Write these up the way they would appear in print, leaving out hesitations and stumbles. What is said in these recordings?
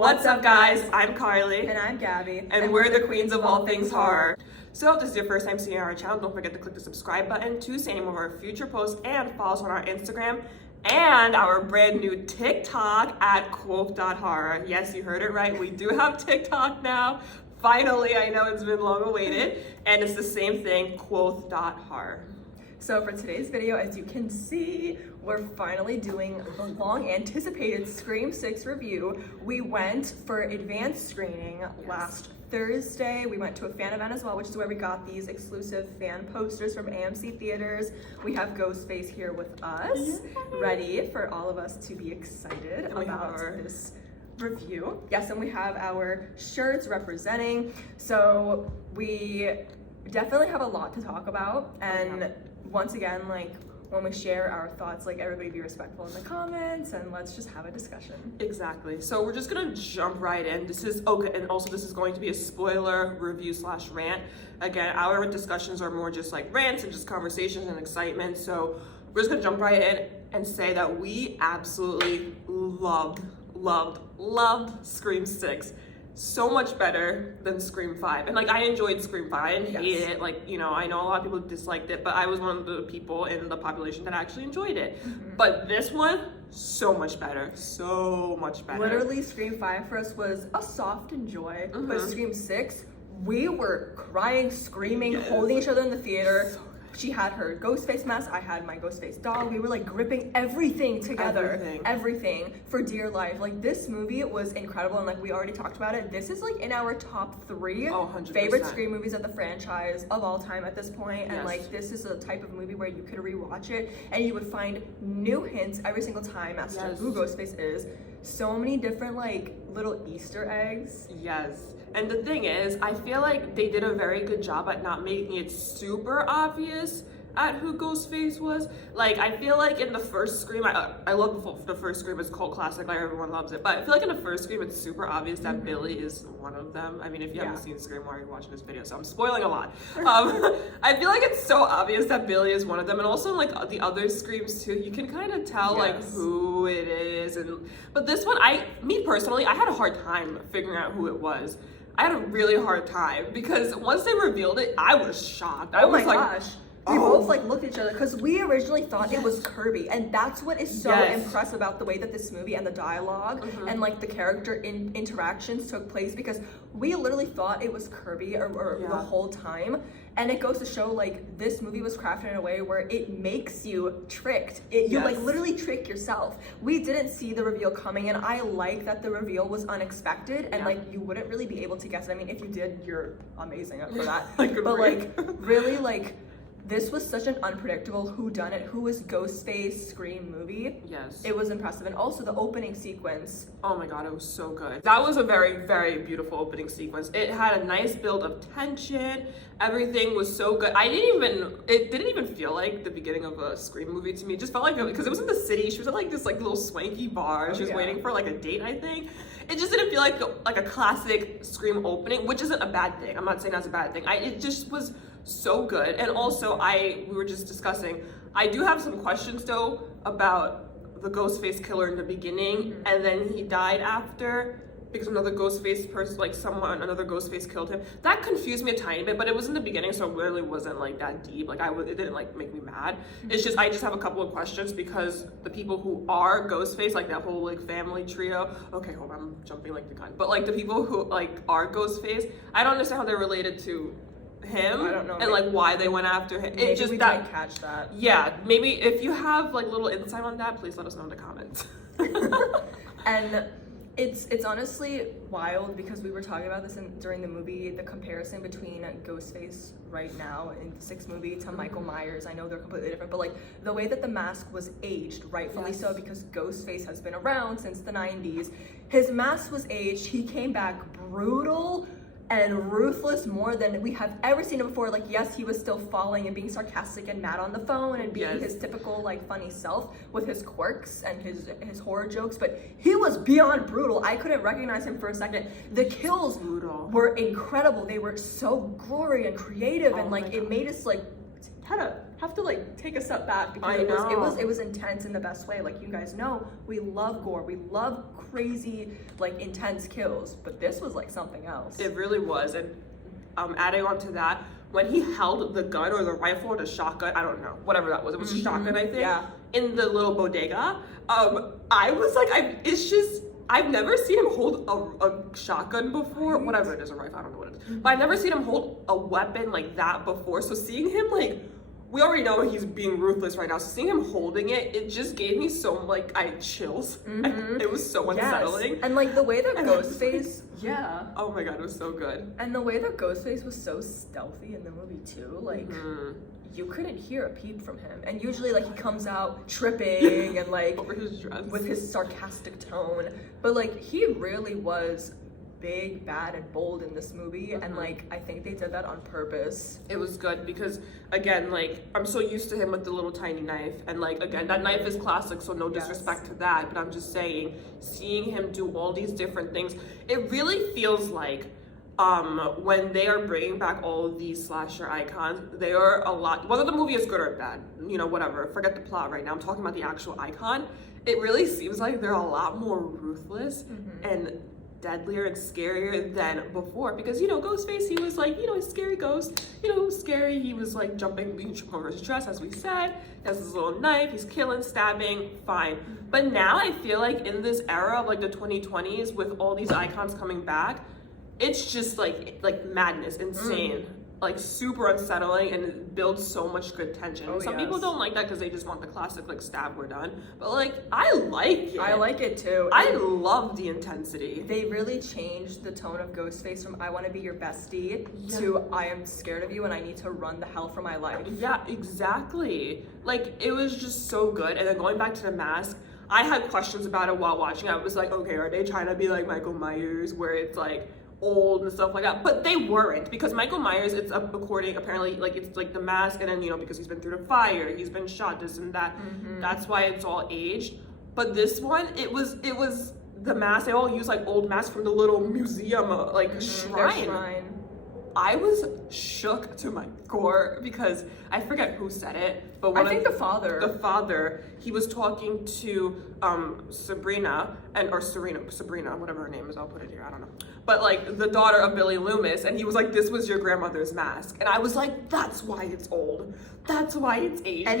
What's up, guys? I'm Carly. And I'm Gabby. And we're the queens of all things horror. So if this is your first time seeing our channel, don't forget to click the subscribe button to see any more of our future posts and follow us on our Instagram and our brand new TikTok at Qoath.horror. Yes, you heard it right. We do have TikTok now. Finally, I know it's been long awaited. And it's the same thing, Qoath.horror. So for today's video, as you can see, we're finally doing the long anticipated Scream 6 review. We went for advanced screening last Thursday. We went to a fan event as well, which is where we got these exclusive fan posters from AMC theaters. We have Ghostface here with us, ready for all of us to be excited about this review. Yes, and we have our shirts representing. So we definitely have a lot to talk about, and once again, like, when we share our thoughts, like, everybody be respectful in the comments and let's just have a discussion. Exactly. So we're just gonna jump right in. This is okay, and also this is going to be a spoiler review / rant. Again, our discussions are more just like rants and just conversations and excitement. So we're just gonna jump right in and say that we absolutely loved Scream 6. So much better than Scream 5. And like, I enjoyed Scream 5. I didn't hate it. Like, you know, I know a lot of people disliked it, but I was one of the people in the population that actually enjoyed it. But this one, so much better. So much better. Literally, Scream 5 for us was a soft enjoy, but Scream 6, we were crying, screaming, holding each other in the theater. She had her Ghostface mask, I had my Ghostface doll. We were like gripping everything together, everything for dear life. Like, this movie was incredible, and like we already talked about it, this is like in our top 3 favorite Scream movies of the franchise of all time at this point. And like, this is a type of movie where you could rewatch it and you would find new hints every single time as to who Ghostface is. So many different like little Easter eggs. Yes. And the thing is, I feel like they did a very good job at not making it super obvious at who Ghostface was. Like, I feel like in the first Scream, I love the first Scream, it's cult classic, like everyone loves it. But I feel like in the first Scream, it's super obvious that Billy is one of them. I mean, if you haven't seen Scream, why are you watching this video? So I'm spoiling a lot. I feel like it's so obvious that Billy is one of them. And also like the other Screams too, you can kind of tell like who it is. But this one, me personally, I had a hard time figuring out who it was. I had a really hard time because once they revealed it, I was shocked. I was like, gosh. We both like looked at each other because we originally thought it was Kirby, and that's what is so impressive about the way that this movie and the dialogue and like the character interactions took place, because we literally thought it was Kirby or the whole time. And it goes to show like this movie was crafted in a way where it makes you tricked. You like literally trick yourself. We didn't see the reveal coming, and I like that the reveal was unexpected and like you wouldn't really be able to guess it. I mean, if you did, you're amazing for that. But like really, like, this was such an unpredictable whodunit, who was Ghostface Scream movie. Yes. It was impressive. And also the opening sequence. Oh my god, it was so good. That was a very, very beautiful opening sequence. It had a nice build of tension. Everything was so good. It didn't even feel like the beginning of a Scream movie to me. It just felt like, because it was in the city, she was at like this like little swanky bar. She was waiting for like a date, I think. It just didn't feel like a classic Scream opening, which isn't a bad thing. I'm not saying that's a bad thing. It just was so good. And also, we were just discussing, I do have some questions though about the Ghostface killer in the beginning, and then he died after because another Ghostface person, like another Ghostface killed him. That confused me a tiny bit, but it was in the beginning, so it really wasn't like that deep. Like it didn't like make me mad. It's just, I just have a couple of questions because the people who are Ghostface, like that whole like family trio. Okay, hold on, I'm jumping like the gun. But like the people who like are Ghostface, I don't understand how they're related to him. I don't know. And like why they went after him. Maybe we didn't catch that. Yeah, maybe if you have like little insight on that, please let us know in the comments. And it's honestly wild because we were talking about this during the movie, the comparison between Ghostface right now in the 6th movie to Michael Myers. I know they're completely different, but like the way that the mask was aged, rightfully so, because Ghostface has been around since the 90s. His mask was aged, he came back brutal and ruthless more than we have ever seen him before. Like, yes, he was still falling and being sarcastic and mad on the phone and being his typical like funny self with his quirks and his horror jokes, but he was beyond brutal. I couldn't recognize him for a second. The kills were incredible. They were so gory and creative, and like it made us like had a have to like take a step back because it was intense in the best way. Like you guys know, we love gore, we love crazy like intense kills, but this was like something else. It really was. And adding on to that, when he held the gun or the rifle or the shotgun, I don't know, whatever that was, it was a shotgun, I think, in the little bodega, I was like, I've never seen him hold a shotgun before, whatever it is, a rifle, I don't know what it is, but I've never seen him hold a weapon like that before, so seeing him like, we already know he's being ruthless right now, so seeing him holding it, it just gave me so, like, I had chills. It was so unsettling. And like the way that Ghostface, oh my god, it was so good. And the way that Ghostface was so stealthy in the movie too, like, you couldn't hear a peep from him. And usually like he comes out tripping and like over his dress with his sarcastic tone, but like he really was big, bad, and bold in this movie, and like I think they did that on purpose. It was good because again, like I'm so used to him with the little tiny knife, and like again, that knife is classic, so no disrespect to that, but I'm just saying, seeing him do all these different things, it really feels like when they are bringing back all of these slasher icons, they are a lot, whether the movie is good or bad, you know, whatever, forget the plot right now, I'm talking about the actual icon, it really seems like they're a lot more ruthless and deadlier and scarier than before, because you know Ghostface, he was like, you know, a scary ghost, you know, scary, he was like jumping over his dress, as we said, he has his little knife, he's killing, stabbing, fine. But now I feel like in this era of like the 2020s with all these icons coming back, it's just like madness, insane, like super unsettling, and it builds so much good tension. Some people don't like that because they just want the classic like stab, we're done, but like I like it. I like it too. I love the intensity. They really changed the tone of Ghostface from I want to be your bestie to I am scared of you and I need to run the hell for my life. Yeah, exactly. Like it was just so good. And then going back to the mask, I had questions about it while watching. I was like, okay, are they trying to be like Michael Myers, where it's like old and stuff like that? But they weren't, because Michael Myers, it's according, apparently, like it's like the mask, and then you know, because he's been through the fire, he's been shot, this and that, that's why it's all aged. But this one, it was the mask, they all use like old masks from the little museum, like shrine. I was shook to my core because I forget who said it, but the father, he was talking to Sabrina, whatever her name is, I'll put it here, I don't know. But like the daughter of Billy Loomis, and he was like, this was your grandmother's mask. And I was like, that's why it's old. That's why it's aged. And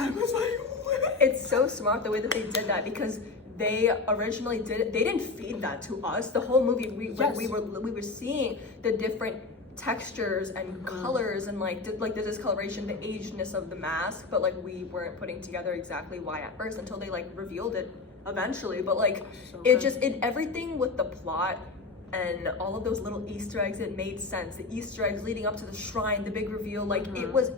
I was like, what? It's so smart the way that they did that, because they originally they didn't feed that to us. The whole movie, we were seeing the different textures and colors and like the discoloration, the agedness of the mask, but like we weren't putting together exactly why at first until they like revealed it eventually. But like everything with the plot and all of those little Easter eggs, it made sense. The Easter eggs leading up to the shrine, the big reveal, like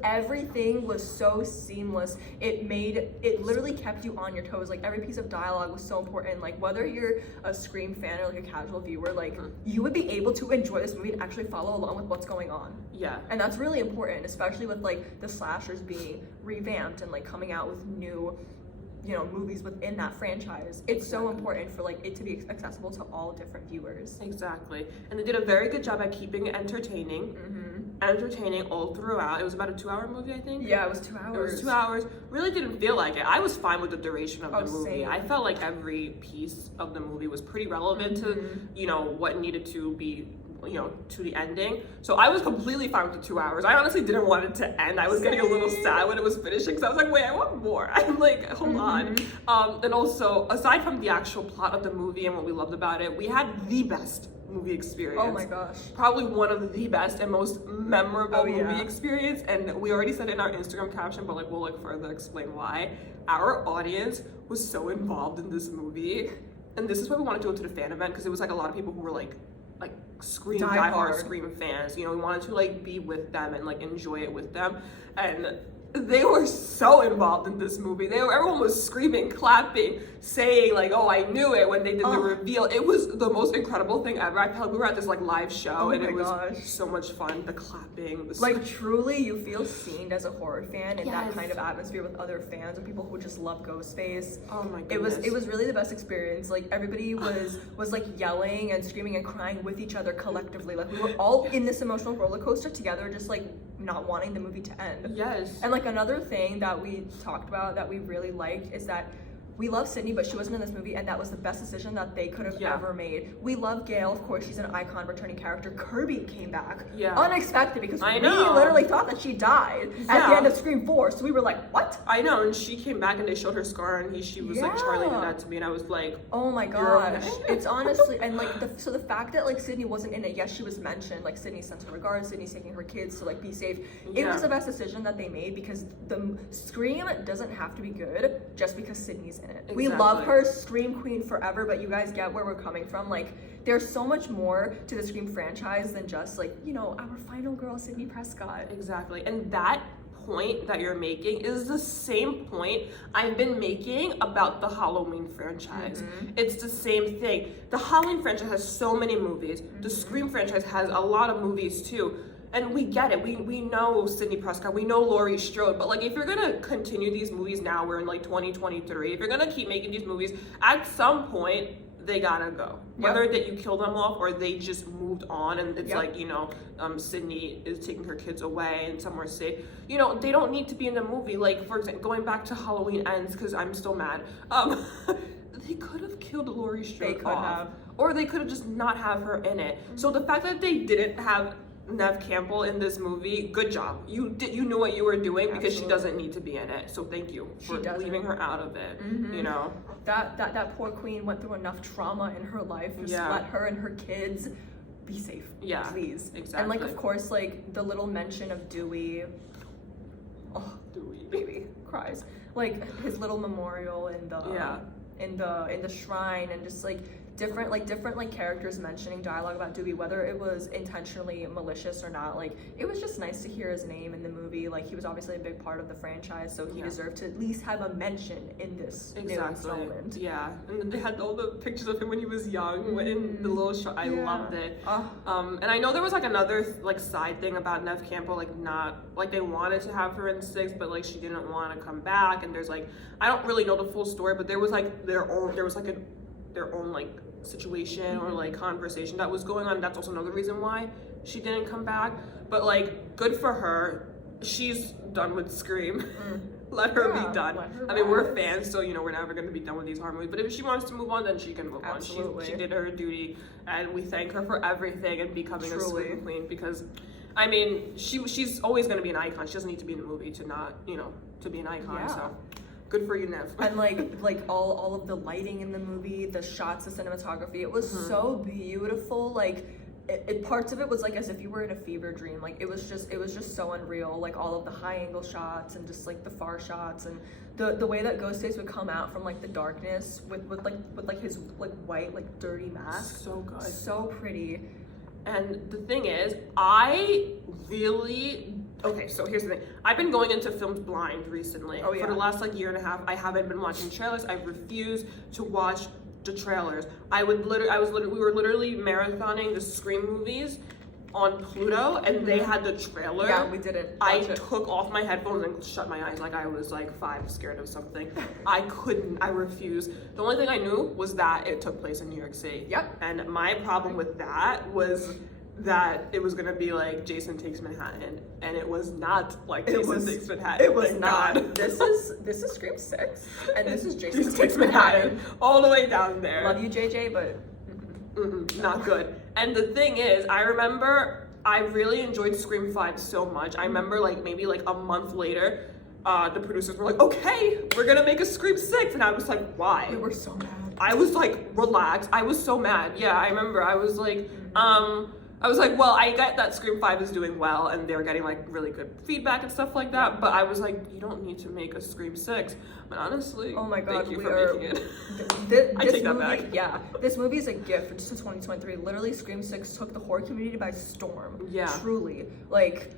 everything was so seamless. It literally kept you on your toes. Like every piece of dialogue was so important. Like whether you're a Scream fan or like a casual viewer, like you would be able to enjoy this movie and actually follow along with what's going on. Yeah. And that's really important, especially with like the slashers being revamped and like coming out with new, you know, movies within that franchise. It's so important for like it to be accessible to all different viewers. Exactly. And they did a very good job at keeping it entertaining all throughout. It was about a 2-hour movie, I think. Yeah, it was 2 hours. It was 2 hours. Really didn't feel like it. I was fine with the duration of the movie. Same. I felt like every piece of the movie was pretty relevant to, you know, what needed to be, you know, to the ending. So I was completely fine with the 2 hours. I honestly didn't want it to end. I was getting a little sad when it was finishing, because I was like, wait, I want more. I'm like, hold on. And also, aside from the actual plot of the movie and what we loved about it, we had the best movie experience. Oh my gosh. Probably one of the best and most memorable movie experience. And we already said it in our Instagram caption, but like we'll like further explain why. Our audience was so involved in this movie. And this is why we wanted to go to the fan event, because it was like a lot of people who were like Scream, diehard Scream fans. You know, we wanted to like be with them and like enjoy it with them. And they were so involved in this movie. Everyone was screaming, clapping, saying like, "Oh, I knew it!" when they did the reveal. It was the most incredible thing ever. I felt like we were at this like live show, and it was so much fun. The clapping, like truly, you feel seen as a horror fan in that kind of atmosphere with other fans and people who just love Ghostface. Oh my goodness. It was really the best experience. Like everybody was like yelling and screaming and crying with each other collectively. Like we were all in this emotional roller coaster together, just like not wanting the movie to end. Yes. And like another thing that we talked about that we really liked is that we love Sydney, but she wasn't in this movie, and that was the best decision that they could have ever made. We love Gail, of course, she's an icon, returning character. Kirby came back, unexpected, because we literally thought that she died at the end of Scream 4, so we were like, what? I know, and she came back and they showed her scar, and she was like, Charlie did that to me, and I was like, oh my gosh. It's honestly, and like, so the fact that like Sydney wasn't in it, yes, she was mentioned, like Sydney sends her regards, Sydney's taking her kids to like be safe. It was the best decision that they made, because the Scream doesn't have to be good just because Sydney's in it. Exactly. We love her, Scream Queen forever, but you guys get where we're coming from. Like, there's so much more to the Scream franchise than just like, you know, our final girl, Sydney Prescott. Exactly. And that point that you're making is the same point I've been making about the Halloween franchise. It's the same thing. The Halloween franchise has so many movies. The Scream franchise has a lot of movies too. And we get it. We know Sydney Prescott. We know Laurie Strode. But like, if you're gonna continue these movies now, we're in like 2023. If you're gonna keep making these movies, at some point they gotta go. Whether that you kill them off or they just moved on, and it's like, you know, Sydney is taking her kids away and somewhere safe. You know, they don't need to be in the movie. Like, for example, going back to Halloween Ends, because I'm still mad. They could have killed Laurie Strode off, or they could have just not have her in it. So the fact that they didn't have Neve Campbell in this movie, good job. You knew what you were doing, because she doesn't need to be in it. So thank you for leaving her out of it. You know, that poor queen went through enough trauma in her life. Just let her and her kids be safe. Please. Exactly. And like, of course, like the little mention of Dewey. Oh, Dewey, baby, cries. Like his little memorial in the shrine, and just like different characters mentioning dialogue about Dewey, whether it was intentionally malicious or not. Like, it was just nice to hear his name in the movie. Like, he was obviously a big part of the franchise, so he deserved to at least have a mention in this new installment. Yeah, and they had all the pictures of him when he was young in the little show. I loved it. And I know there was like another like side thing about Neve Campbell, like not like they wanted to have her in 6, but like she didn't want to come back. And there's like, I don't really know the full story, but there was like their own like situation or like conversation that was going on. That's also another reason why she didn't come back. But like, good for her. She's done with Scream. Let her be done. I mean, we're fans, so you know we're never going to be done with these horror movies. But if she wants to move on, then she can move on. She did her duty, and we thank her for everything and becoming a Scream queen. Because, I mean, she's always going to be an icon. She doesn't need to be in the movie to not, you know, to be an icon. So. Good for you, Neve. And like all of the lighting in the movie, the shots, the cinematography, it was so beautiful. Like it parts of it was like as if you were in a fever dream. Like it was just so unreal. Like all of the high angle shots and just like the far shots, and the way that Ghostface would come out from like the darkness with his like white like dirty mask. So good. So pretty. And the thing is, okay, so here's the thing. W've been going into films blind recently. For the last like year and a half, I haven't been watching trailers. I refuse to watch the trailers. We were literally marathoning the Scream movies on Pluto, and they had the trailer. Yeah, we didn't. I took off my headphones and shut my eyes like I was like 5, scared of something. I refused. The only thing I knew was that it took place in New York City. Yep. And my problem with that was that it was gonna be like Jason Takes Manhattan, and it was not like Jason Takes Manhattan. It was not. God. This is Scream 6, and this is Jason Takes Manhattan. All the way down there. Love you, JJ, but not good. And the thing is, I remember I really enjoyed Scream 5 so much. I remember like maybe like a month later, the producers were like, okay, we're gonna make a Scream 6, and I was like, why? We were so mad. I was like, relax. I was so mad. Yeah, I remember. I was like, well, I get that Scream 5 is doing well and they're getting like really good feedback and stuff like that, but I was like, you don't need to make a Scream 6. But honestly, oh my God, thank you for making it. I take that back. Yeah, this movie is a gift just to 2023. Literally, Scream 6 took the horror community by storm. Yeah. Truly. Like,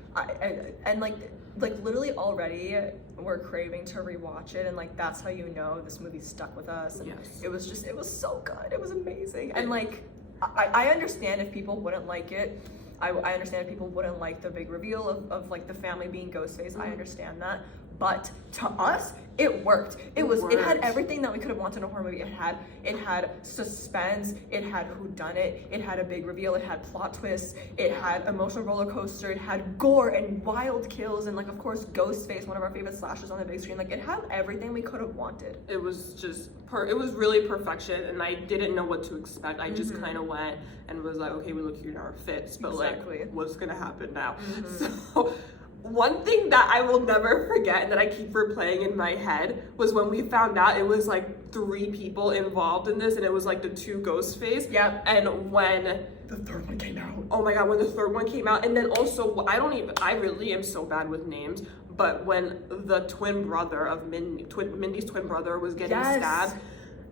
like literally already we're craving to rewatch it, and like that's how you know this movie stuck with us. And it was so good. It was amazing. And like, I understand if people wouldn't like it. I understand if people wouldn't like the big reveal of like the family being Ghostface. I understand that. but to us, it worked. It had everything that we could have wanted in a horror movie. It had suspense, it had whodunit, it had a big reveal, it had plot twists, it had emotional roller coaster, it had gore and wild kills, and like of course Ghostface, one of our favorite slashers on the big screen. Like it had everything we could have wanted. It was just it was really perfection, and I didn't know what to expect. I just kind of went and was like, okay, we look here in our fits, but like what's gonna happen now? So one thing that I will never forget and that I keep replaying in my head was when we found out it was like 3 people involved in this, and it was like the 2 Ghostface. Yep. And when the 3rd one came out. Oh my god, when the 3rd one came out, and then also I really am so bad with names, but when the twin brother of Mindy's twin brother was getting stabbed,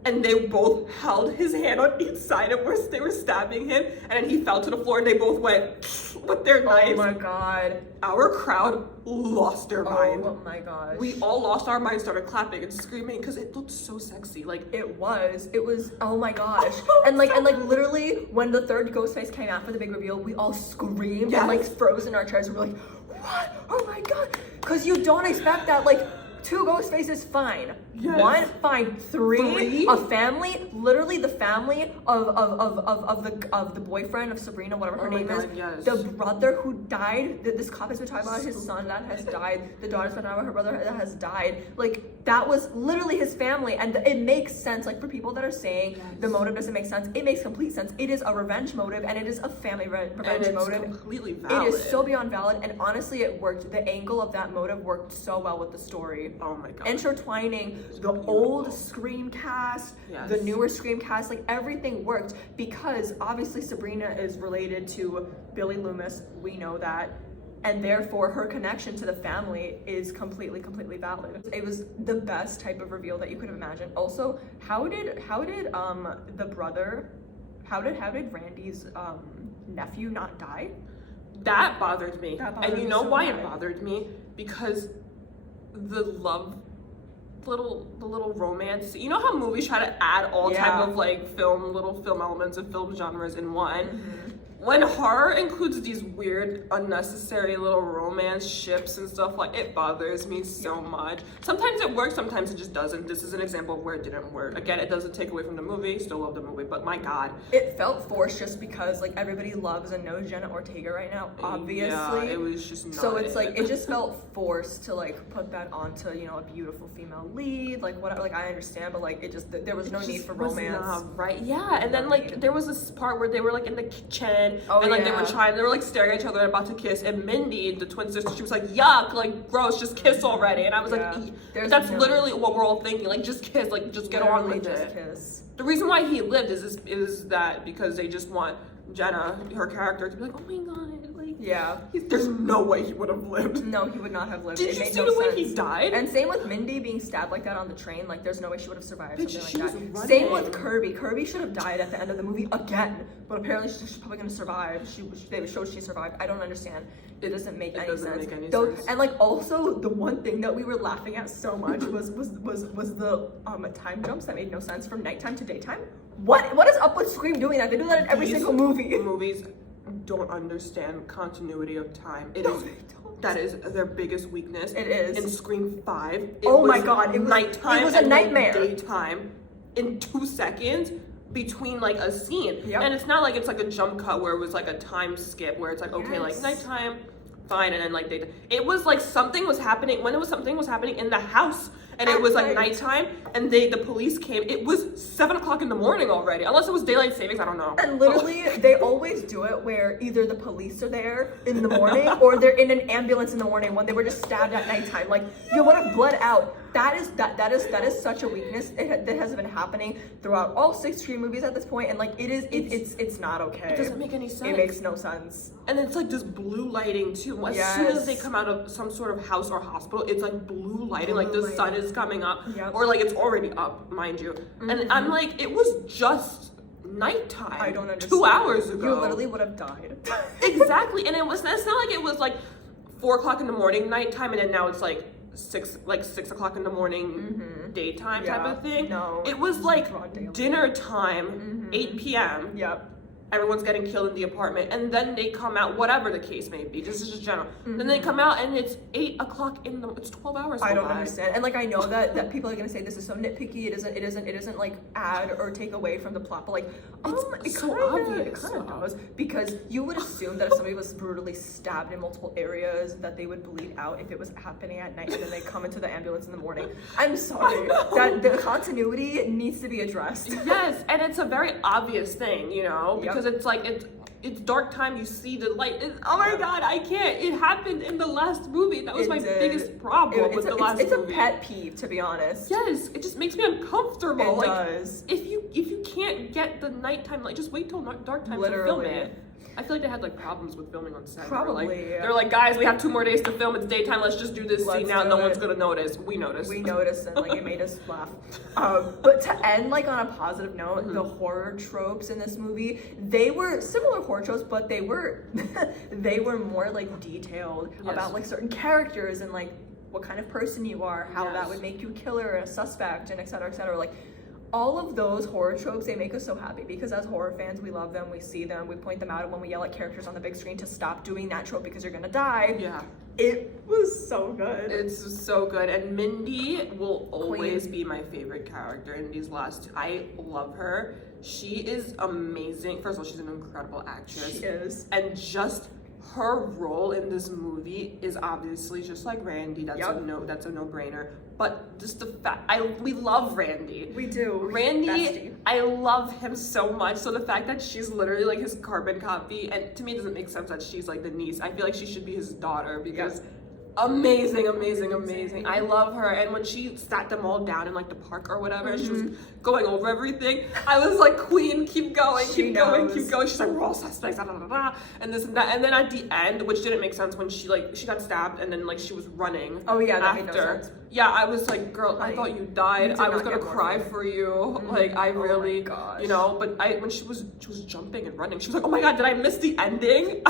and they both held his hand on each side of where they were stabbing him, and then he fell to the floor, and they both went with their knives. Oh my god. Our crowd lost their mind. Oh my gosh. We all lost our minds, started clapping and screaming because it looked so sexy. Like it was, oh my gosh. and like literally when the 3rd Ghostface came out for the big reveal, we all screamed and like froze in our chairs. We were like, what? Oh my god. Because you don't expect that. Like 2 Ghostfaces, fine. Yes. 1, fine. 3, a family, literally the family of the boyfriend of Sabrina, whatever her name is. Yes. The brother who died. This cop has been talking about his son that has died. The daughter's been talking about her brother that has died. Like that was literally his family, and it makes sense. Like for people that are saying the motive doesn't make sense, it makes complete sense. It is a revenge motive, and it is a family revenge motive. Completely valid. It is so beyond valid, and honestly, it worked. The angle of that motive worked so well with the story. Oh my god. Intertwining the old Scream cast, the newer Scream cast, like everything worked because obviously Sabrina is related to Billy Loomis. We know that. And therefore her connection to the family is completely valid. It was the best type of reveal that you could have imagined. Also, how did the brother, how did Randy's nephew not die? That bothered me. And you know why it bad. bothered me? Because the little romance. You know how movies try to add all type of like little film elements of film genres in one? When horror includes these weird, unnecessary little romance ships and stuff, like it bothers me so much. Sometimes it works, sometimes it just doesn't. This is an example of where it didn't work. Again, it doesn't take away from the movie. Still love the movie, but my god, it felt forced just because like everybody loves and knows Jenna Ortega right now. Obviously, yeah, it was just not. So it's like it just felt forced to like put that onto a beautiful female lead, like whatever. Like I understand, but like it just there was no need for romance. Right? Yeah, and then like there was this part where they were like in the kitchen. Oh, and like they were like staring at each other about to kiss, and Mindy, the twin sister, she was like, yuck, like gross, just kiss already. And I was like, that's literally what we're all thinking, like just kiss, like just get on with it. Kiss. The reason why he lived is that because they just want Jenna, her character, to be like, oh my god, like there's no way he would have lived. No, he would not have lived. Did you see the way he died? And same with Mindy being stabbed like that on the train. Like there's no way she would have survived something like that. Running. Same with Kirby. Kirby should have died at the end of the movie again, but apparently she's probably gonna survive. They showed she survived. I don't understand. It doesn't make any sense. And like also the one thing that we were laughing at so much was the time jumps that made no sense from nighttime to daytime. What is up with Scream doing that? They do that in every single movie. Movies don't understand continuity of time. That is their biggest weakness. It is. In Scream 5, my god, it was nighttime. It was a nightmare. Daytime in 2 seconds between like a scene. Yep. And it's not like it's like a jump cut where it was like a time skip where it's like okay, like nighttime, fine, and then like it was like something was happening something was happening in the house. And it was like nighttime, and the police came. It was 7 o'clock in the morning already, unless it was daylight savings. I don't know. And literally, they always do it where either the police are there in the morning, or they're in an ambulance in the morning when they were just stabbed at nighttime. Like you would have bled out. That is such a weakness. That has been happening throughout all 6 Scream movies at this point, and like it's not okay. It doesn't make any sense. It makes no sense. And it's like this blue lighting too. As soon as they come out of some sort of house or hospital, it's like blue lighting, like the sun is coming up, or like it's already up, mind you. And I'm like, it was just nighttime. I don't understand. 2 hours ago. You literally would have died. Exactly, and it's not like it was like 4 o'clock in the morning nighttime, and then now it's like 6 o'clock in the morning daytime type of thing. No, it was like dinner time, 8 p.m. Yep. everyone's getting killed in the apartment, and then they come out, whatever the case may be, this is just general. Then they come out and it's 8 o'clock it's 12 hours. I don't understand. And like, I know that people are gonna say this is so nitpicky. It isn't like add or take away from the plot, but like, it's it so kind obvious. of does, because you would assume that if somebody was brutally stabbed in multiple areas, that they would bleed out if it was happening at night, and then they come into the ambulance in the morning. I'm sorry, that the continuity needs to be addressed. Yes, and it's a very obvious thing, you know, because it's like it's dark time, you see the light. Oh my god, I can't. It happened in the last movie. That was my biggest problem with the last movie. It's a pet peeve, to be honest. Yes, it just makes me uncomfortable. It does. If you can't get the nighttime light, just wait till dark time to film it. I feel like they had like problems with filming on set. Probably. They're like, guys, we have 2 more days to film. It's daytime. Let's just do this scene now. No one's gonna notice. We noticed. We noticed, and like it made us laugh. But to end like on a positive note, the horror tropes in this movie, they were similar horror tropes, but they were they were more like detailed about like certain characters and like what kind of person you are, how that would make you a killer and a suspect, and et cetera, et cetera. Like, all of those horror tropes, they make us so happy, because as horror fans, we love them, we see them, we point them out, and when we yell at characters on the big screen to stop doing that trope because you're gonna die. Yeah. It was so good. It's so good. And Mindy will always be my favorite character in these last 2. I love her. She is amazing. First of all, she's an incredible actress. She is. And just her role in this movie is obviously just like Randy. That's a no-brainer. But just the fact, we love Randy. We do. Randy, Bestie. I love him so much. So the fact that she's literally like his carbon copy, and to me it doesn't make sense that she's like the niece. I feel like she should be his daughter, because amazing. I love her. And when she sat them all down in like the park or whatever, and she was going over everything, I was like, queen, keep going. She's like, we're all suspects, da, da, da, da, and this and that. And then at the end, which didn't make sense, when she got stabbed and then like she was running. Oh yeah, that after. made no sense. Yeah, I was like, girl, I thought you died. I was gonna cry for you. Like, I really, you know. But when she was jumping and running, she was like, oh my god, did I miss the ending?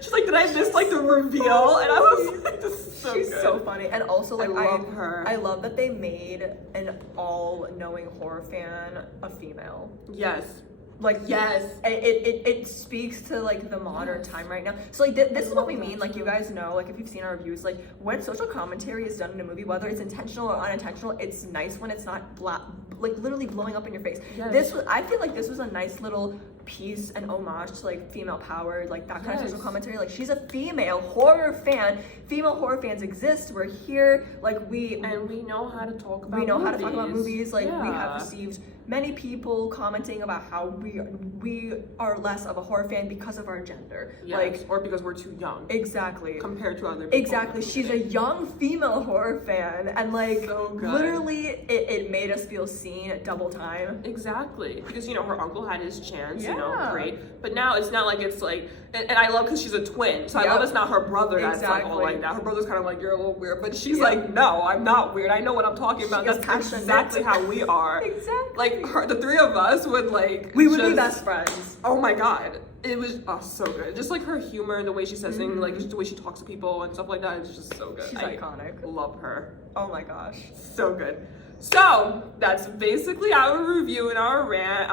She's like, did I miss like the reveal? And I was like, this is so She's good. so funny. And also, like, I love her. I love that they made an all-knowing horror fan a female. Yes. Like, yes, it speaks to like the modern time right now. So like this is what we mean. Like, you guys know, like if you've seen our reviews, like when social commentary is done in a movie, whether it's intentional or unintentional, it's nice when it's not like literally blowing up in your face. Yes. I feel like this was a nice little piece and homage to like female power, like that kind of social commentary. Like, she's a female horror fan. Female horror fans exist. We're here. Like, we know how to talk about. how to talk about movies. Like, we have received many people commenting about how we are less of a horror fan because of our gender. Yes, like, or because we're too young. Exactly. Compared to other people. Exactly. She's a young female horror fan, and like literally it made us feel seen double time. Exactly. Because, you know, her uncle had his chance, you know, great. But now it's not like it's like, and I love because she's a twin. So I love it's not her brother that's like all like that. Her brother's kind of like, you're a little weird. But she's like, no, I'm not weird. I know what I'm talking about. That's exactly how we are. Exactly. Like, the 3 of us would like, we would be best friends. Oh my god. It was so good. Just like her humor, the way she says things, like just the way she talks to people and stuff like that, it's just so good. She's iconic. Love her. Oh my gosh. So good. So that's basically our review and our rant.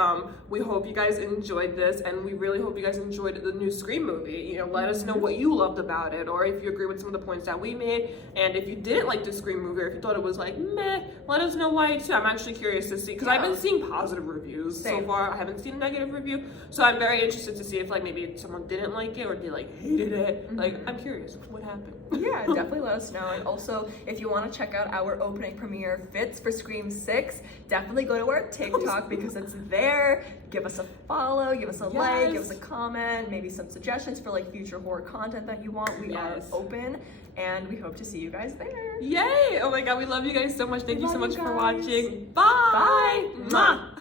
We hope you guys enjoyed this, and we really hope you guys enjoyed the new Scream movie. You know, let us know what you loved about it, or if you agree with some of the points that we made. And if you didn't like the Scream movie, or if you thought it was like meh, let us know why too. I'm actually curious to see, because I've been seeing positive reviews so far. I haven't seen a negative review, so I'm very interested to see if like maybe someone didn't like it or they like hated it. Like, I'm curious what happened. Yeah, definitely let us know. And also, if you want to check out our opening premiere fits for Scream 6, definitely go to our TikTok because it's there. Give us a follow, give us a like, give us a comment, maybe some suggestions for like future horror content that you want. We are open, and we hope to see you guys there. Yay! Oh my god, we love you guys so much. Thank you so much for watching. Bye! Bye! Mwah.